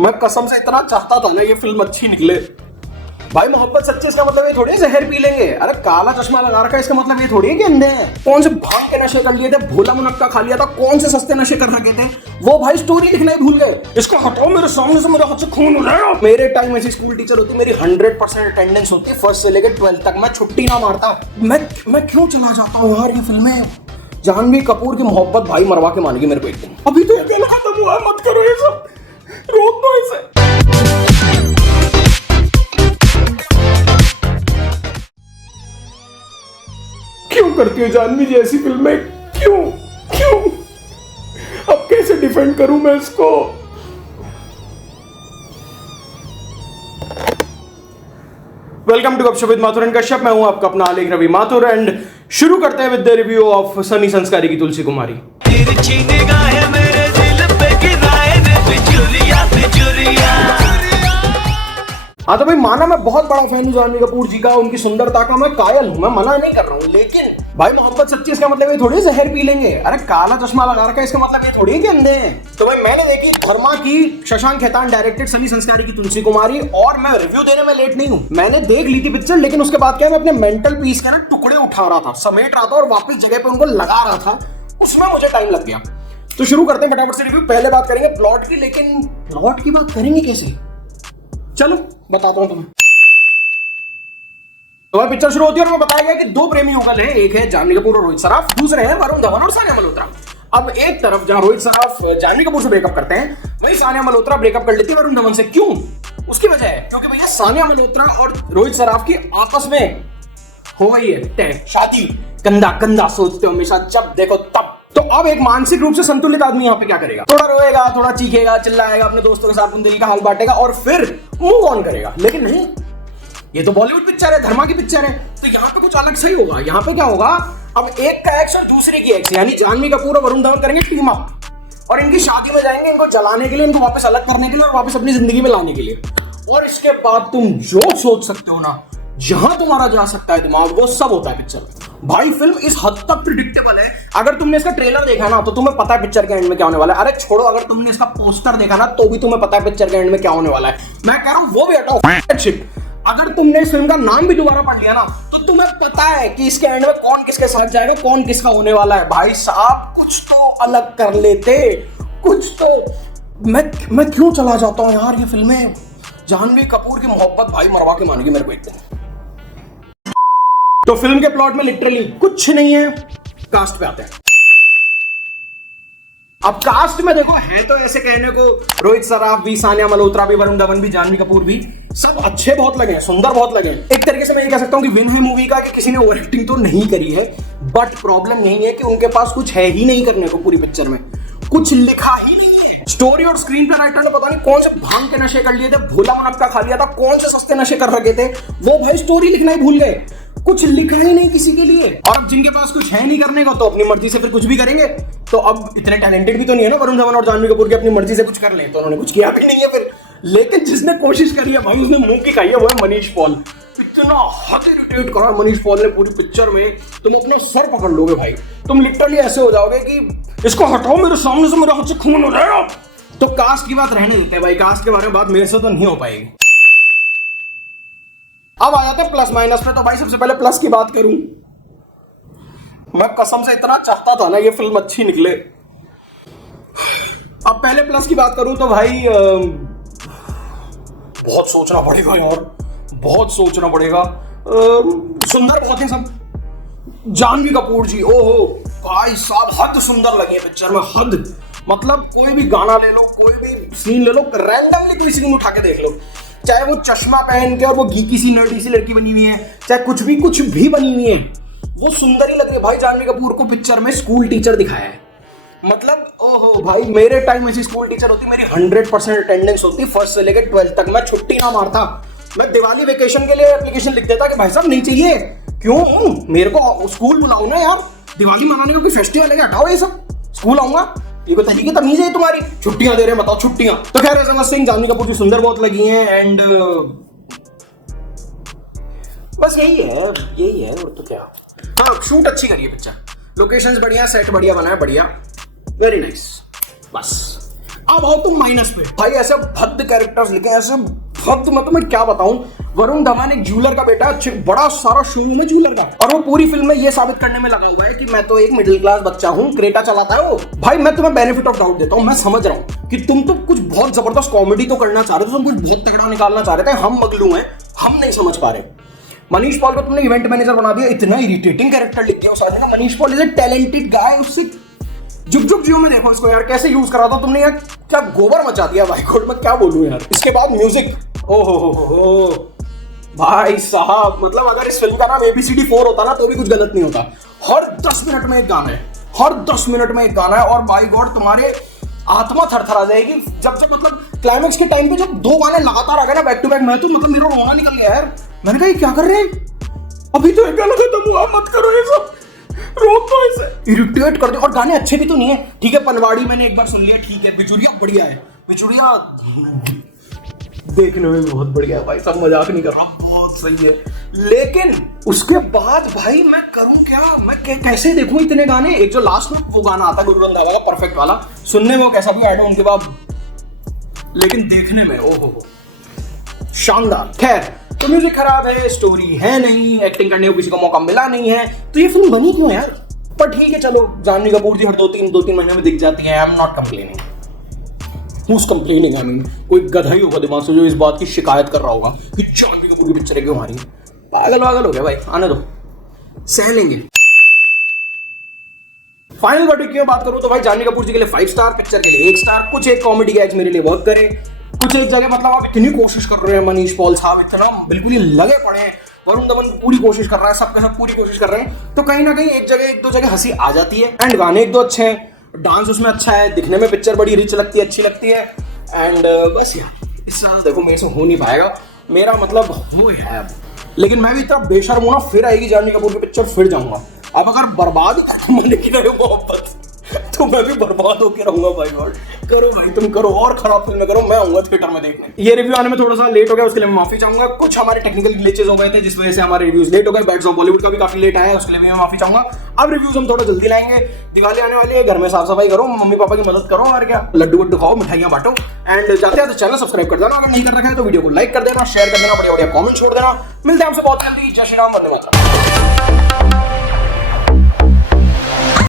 मैं कसम से इतना चाहता था ना ये फिल्म अच्छी निकले। भाई मोहब्बत सच्ची इसका मतलब ये थोड़ी है जहर पी लेंगे। अरे काला चश्मा लगा रखा है इसका मतलब ये थोड़ी है कि अंधे हैं। कौन से भाग के नशे कर लिए थे, भोला मुनक्का खा लिया था, कौन से सस्ते नशे कर रखे थे, वो भाई स्टोरी लिखना ही भूल गए। इसको हटाओ मेरे सामने से, मेरे हाथ से खून हो जाएगा। मेरे टाइम ऐसी स्कूल टीचर होती, मेरी 100% अटेंडेंस होती फर्स्ट से लेकर 12th तक, मैं छुट्टी ना मारता। मैं क्यों चला जाता हूँ यार ये फिल्में। जानवी कपूर की मोहब्बत भाई मरवा के मानेगी मेरे को एक दिन। अभी तो अकेला खत्म हुआ है, मत करो ये सब, रोक दो इसे। क्यों करती हो जानवी जी ऐसी फिल्में, क्यों क्यों? अब कैसे डिफेंड करूं मैं इसको? वेलकम टू गपशप विद माथुर एंड कश्यप। मैं हूं आपका अपना आलेख रवि माथुर एंड शुरू करते हैं with the review of Sunny संस्कारी की तुलसी कुमारी। हाँ तो भाई माना मैं बहुत बड़ा फैन हूँ जानवी कपूर जी का, उनकी सुंदरता का मैं कायल हूँ, मैं मना नहीं कर रहा हूँ, लेकिन भाई मोहब्बत सच्ची इसका मतलब ये थोड़ी है जहर पी लेंगे। अरे काला चश्मा लगा रखा है इसका मतलब ये थोड़ी है कि अंधे हैं। तो भाई मैंने देखी धर्मा की, शशांक खेतान डायरेक्टेड, सनी संस्कारी की तुलसी कुमारी, और मैं रिव्यू देने में लेट नहीं हूँ। मैंने देख ली थी पिक्चर, लेकिन उसके बाद क्या मैं अपने मेंटल पीस के ना टुकड़े उठा रहा था, समेट रहा था और वापस जगह पे उनको लगा रहा था, उसमें मुझे टाइम लग गया। तो शुरू करते हैं फटाफट से रिव्यू। पहले बात करेंगे प्लॉट की, लेकिन प्लॉट की बात करेंगे कैसे, चलो बताता हूँ तुम्हें। तो भाई पिक्चर शुरू होती है और मैं बताया गया कि दो प्रेमी युगल है, एक है जानवी कपूर और रोहित सराफ, दूसरे हैं वरुण धवन और सानिया मल्होत्रा। अब एक तरफ जहां रोहित सराफ जानवी कपूर से ब्रेकअप करते हैं, वहीं सानिया मल्होत्रा ब्रेकअप कर लेती है वरुण धवन से। क्यों? उसकी वजह है क्योंकि भैया सानिया मल्होत्रा और रोहित सराफ की आपस में हो गई है तय, शादी। गंदा गंदा सोचते हो हमेशा, जब देखो तब। तो अब एक मानसिक रूप से संतुलित आदमी यहाँ पे क्या करेगा? थोड़ा रोएगा, थोड़ा चीखेगा, चिल्लाएगा, अपने दोस्तों के साथ दिल का हाल बांटेगा और फिर मूव ऑन करेगा। लेकिन नहीं, ये तो बॉलीवुड पिक्चर है, धर्मा की पिक्चर है, तो यहाँ पे कुछ अलग सही होगा। यहाँ पे क्या होगा, अब एक का एक्स और दूसरे की एक्स, यानी जानवी कपूर और वरुण धवन करेंगे टीम अप और इनकी शादी में जाएंगे, इनको जलाने के लिए, इनको वापस अलग करने के लिए और वापस अपनी जिंदगी में लाने के लिए। और इसके बाद तुम जो सोच सकते हो ना, जहां तुम्हारा जा सकता है दिमाग, वो सब होता है पिक्चर। भाई फिल्म इस हद तक प्रिडिक्टेबल है, अगर तुमने इसका ट्रेलर देखा ना तो तुम्हें पता है पिक्चर के एंड में क्या होने वाला है। अरे छोड़ो, अगर तुमने इसका पोस्टर देखा ना तो भी तुम्हें पता है पिक्चर के एंड में क्या होने वाला है। मैं कह रहा हूं वो भी हटाओ, अगर तुमने इस फिल्म का नाम भी दोबारा पढ़ लिया ना तो तुम्हें पता है कि इसके एंड में कौन किसके साथ जाएगा, कौन किसका होने वाला है। भाई साहब कुछ तो अलग कर लेते, कुछ तो। मैं क्यों चला जाता हूं यार ये फिल्में। जानवी कपूर की मोहब्बत भाई मरवा के मानेगी मेरे को एक दिन। तो फिल्म के प्लॉट में लिटरली कुछ नहीं है। कास्ट पे आते हैं। अब कास्ट में देखो, है तो ऐसे कहने को रोहित सराफ भी, सानिया मल्होत्रा भी, वरुण धवन भी, जानवी कपूर भी, सब अच्छे बहुत लगे, सुंदर बहुत लगे। एक तरीके से मैं ये कह सकता हूं कि विन है मूवी का कि किसी ने ओवर एक्टिंग तो नहीं करी है, बट प्रॉब्लम नहीं है कि उनके पास कुछ है ही नहीं करने को। पूरी पिक्चर में कुछ लिखा ही नहीं है। स्टोरी और स्क्रीन प्ले राइटर ने पता नहीं कौन से भांग के नशे कर लिए थे, भोला मुनक्का खा लिया था, कौन से सस्ते नशे कर रखे थे, वो भाई स्टोरी लिखना ही भूल गए। कुछ लिखा ही नहीं किसी के लिए। और अब जिनके पास कुछ है नहीं करने को, तो अपनी मर्जी से फिर कुछ भी करेंगे। तो अब इतने टैलेंटेड भी तो नहीं है ना वरुण धवन और जानवी कपूर की अपनी मर्जी से कुछ कर ले, तो उन्होंने कुछ किया भी नहीं है फिर। लेकिन जिसने कोशिश करी है भाई, उसने मुंह की खाई है, वो है मनीष पॉल। इतना हद इरिटेट करा मनीष पॉल ने पूरी पिक्चर में, तुम अपने सर पकड़ लोगे भाई। तुम लिटरली ऐसे हो जाओगे कि इसको हटाओ मेरे सामने से, मेरे हाथ से खून हो जाएगा। तो कास्ट की बात रहने देते हैं भाई, कास्ट के बारे में बात मेरे से तो नहीं हो पाएगी। अब आ जाते हैं प्लस माइनस पे। तो भाई सबसे पहले प्लस की बात करूं, मैं कसम से इतना चाहता था ना ये फिल्म अच्छी निकले। अब पहले प्लस की बात करूं तो भाई बहुत सोचना पड़ेगा यार, बहुत सोचना पड़ेगा। सुंदर बहुत है सब। जानवी कपूर जी, ओहो भाई साहब, हद सुंदर लगी है पिक्चर में, हद। मतलब कोई भी गाना ले लो, कोई भी सीन ले लो, रैंडमली कोई सीन उठा के देख लो, चाहे वो चश्मा पहन के और वो घी सी नर्डी सी लड़की बनी हुई है, चाहे कुछ भी बनी हुई है, वो सुंदर ही लग रही है। भाई जानवी कपूर को पिक्चर में स्कूल टीचर दिखाया है। मतलब ओहो भाई, मेरे टाइम ऐसी स्कूल टीचर होती, मेरी 100% अटेंडेंस होती फर्स्ट से लेकर 12th तक, मैं छुट्टी ना मारता। मैं दिवाली वेकेशन के लिए एप्लीकेशन लिख देता कि भाई साहब नहीं चाहिए। क्यों? मेरे को स्कूल बुलाओ ना यार, दिवाली मनाने का कोई फेस्टिवल है, हटाओ ये सब, स्कूल आऊंगा। ये कोई तरीके तमीज है तुम्हारी? छुट्टियां दे रहे हैं, बताओ छुट्टियां। तो खैर ऐसा सिंह, जानवी कपूर जी सुंदर बहुत लगी हैं एंड बस यही है और तो क्या। हाँ, शूट अच्छी करी है पिक्चर, लोकेशंस बढ़िया, सेट बढ़िया बना है, बढ़िया, वेरी नाइस। बस अब आओ तुम माइनस पे। भाई ऐसे भद्द कैरेक्टर्स लिखे, ऐसे भद्द, मतलब मैं क्या बताऊं। वरुण धवन एक ज्वेलर का बेटा, बड़ा सारा शोरूम है ज्वेलर का, और वो पूरी फिल्म में ये साबित करने में लगा हुआ है कि मैं तो एक मिडिल क्लास बच्चा हूँ, क्रेटा चलाता है वो। भाई मैं तुम्हें बेनिफिट ऑफ डाउट देता हूँ, मैं समझ रहा हूँ कि तुम तो कुछ बहुत जबरदस्त कॉमेडी तो करना चाह रहे थे, तुम कुछ बहुत तगड़ा निकालना चाह रहे थे, हम मगलू हैं, हम नहीं समझ पा रहे। मनीष पॉल को तुमने इवेंट मैनेजर बना दिया, इतना इरिटेटिंग कैरेक्टर लिख दिया उस आदमी ने। Manish Paul is a talented guy, उससे जुग जुग जियो में देखो इसको यार, कैसे यूज करा था तुमने यार, क्या गोबर मचा दिया भाई गॉड, मैं क्या बोलूं यार। इसके बाद म्यूजिक, ओ हो भाई साहब, मतलब अगर इस फिल्म का नाम ABCD4 होता ना तो भी कुछ गलत नहीं होता। हर 10 मिनट में एक गाना है, हर 10 मिनट में एक गाना है, और बाई गॉड तुम्हारे आत्मा थरथरा जाएगी जब जब मतलब क्लाइमेक्स के टाइम पे जब 2 गाने लगातार आ गए ना बैक टू बैक, मैं तो मतलब मेरा रोना निकल गया यार। मैंने कहा ये क्या कर रहे हैं, अभी तो एक गाना खत्म हुआ, मत करो ये सब, रोको इसे, इरिटेट कर दे। और गाने अच्छे भी तो नहीं है, ठीक है पनवाड़ी मैंने एक बार सुन लिया, ठीक है, बिचुड़िया बढ़िया है, बिचुड़िया देखने में बहुत बढ़िया है भाई, सब मजाक नहीं कर रहा, बहुत सही है। लेकिन उसके बाद भाई मैं करूं क्या, मैं कैसे देखूं इतने गाने। एक जो लास्ट में वो गाना आता है गुरु रंधावा का, परफेक्ट वाला, सुनने में वो कैसा भी ऐड हो उनके बाद, लेकिन देखने में ओहो शानदार। खैर, तो म्यूजिक खराब है, स्टोरी है नहीं, एक्टिंग करने को किसी को मौका मिला नहीं है, तो ये फिल्म बनी क्यों यार। पर ठीक है चलो, जानवी कपूर जी हर 2-3 महीने में दिख जाती है, I am not complaining. Who's complaining? I mean, कोई गधा ही होगा दिमाग से जो इस बात की शिकायत कर रहा होगा कि जानवी कपूर की पिक्चर क्यों हमारी, पागल हो गया भाई, आने दो, सह लेंगे। फाइनल वर्डिक्ट की बात करूं तो भाई जानवी कपूर जी के लिए 5 स्टार, पिक्चर के लिए 1 स्टार। कुछ एक कॉमेडी गैग्स मेरे लिए वर्क करे, कुछ एक जगह मतलब आप इतनी कोशिश कर रहे हैं, मनीष पॉल साहब इतना बिल्कुल ही लगे पड़े हैं, वरुण धवन पूरी कोशिश कर रहा है, सबके सब पूरी कोशिश कर रहे हैं, तो कहीं ना कहीं एक दो जगह हंसी आ जाती है। एंड गाने 1-2 अच्छे हैं, डांस उसमें अच्छा है, दिखने में पिक्चर बड़ी रिच लगती है, अच्छी लगती है। एंड बस यार इससे ज्यादा देखो मेरे से हो नहीं पाएगा, मेरा मतलब वो है। लेकिन मैं भी इतना बेशर्म हूं ना, फिर आएगी जानवी कपूर की पिक्चर फिर जाऊंगा। अब अगर बर्बाद मन की रहे मोहब्बत तो मैं भी बर्बाद होकर रहूंगा भाई गॉड। करो भाई तुम करो, और खराब फिल्में करो, मैं आऊंगा थिएटर में देखने। ये रिव्यू आने में थोड़ा सा लेट हो गया, उसके लिए मैं माफी चाहूंगा। कुछ हमारे टेक्निकल ग्लिचेस हो गए थे जिस वजह से हमारे रिव्यूज लेट हो गए। बैट्स ऑफ बॉलीवुड का भी काफी लेट आया, उसके लिए भी मैं माफी चाहूंगा। अब रिव्यूज हम थोड़ा जल्दी लाएंगे, दिवाली आने वाली है, घर में साफ सफाई करो, मम्मी पापा की मदद करो, और क्या लड्डू वड्डू खाओ, मिठाइयां बांटो। एंड जाते जाते चैनल सब्सक्राइब कर देना अगर नहीं कर रखा है, तो वीडियो को लाइक कर देना, शेयर कर देना, बढ़िया बढ़िया कॉमेंट छोड़ देना। मिलते हैं आपसे बहुत जल्दी। जय श्री राम, वंदे मातरम।